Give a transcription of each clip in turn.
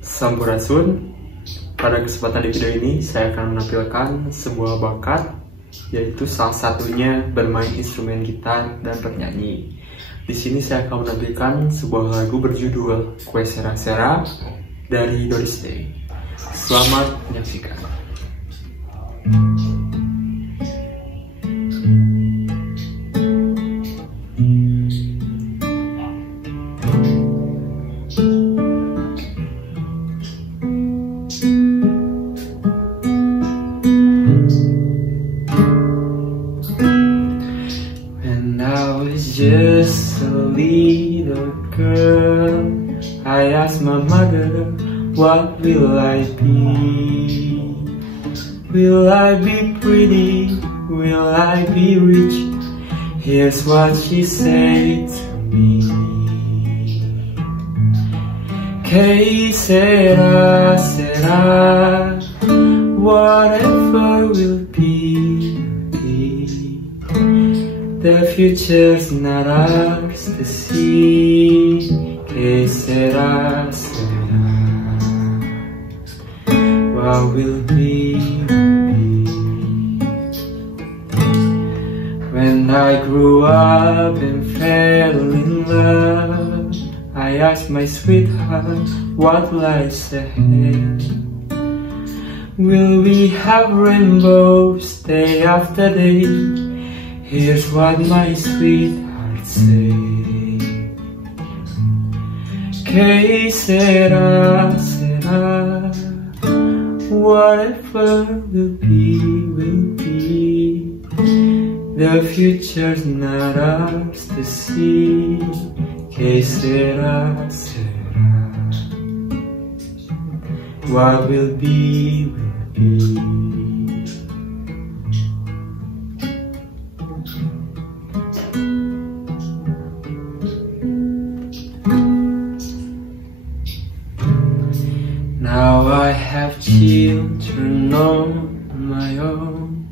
Sampurasun. Pada kesempatan di video ini saya akan menampilkan sebuah bakat, yaitu salah satunya bermain instrumen gitar dan bernyanyi. Di sini saya akan menampilkan sebuah lagu berjudul Kue Sera-Sera dari Disini. Selamat menyaksikan. Just a little girl, I asked my mother, what will I be? Will I be pretty? Will I be rich? Here's what she said to me. Que sera, sera, whatever will be. The future's not ours to see. Que sera, sera, what will be, will be. When I grew up and fell in love, I asked my sweetheart what lies ahead. Will we have rainbows day after day? Here's what my sweetheart said. Que sera, sera, whatever will be, will be. The future's not ours to see. Que sera, sera, what will be, will be. Now I have children on my own.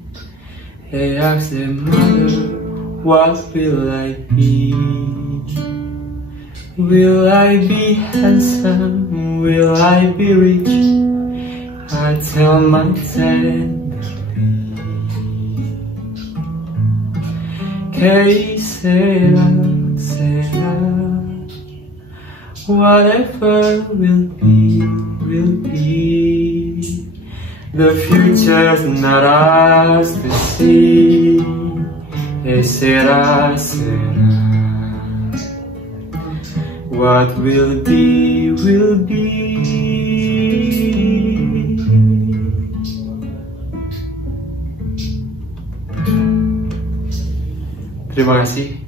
They ask their mother, what will I be? Will I be handsome? Will I be rich? I tell my tenderly, que sera, sera, whatever will be, will be. The future's not ours to see. Que sera, sera, what will be, will be. Terima kasih.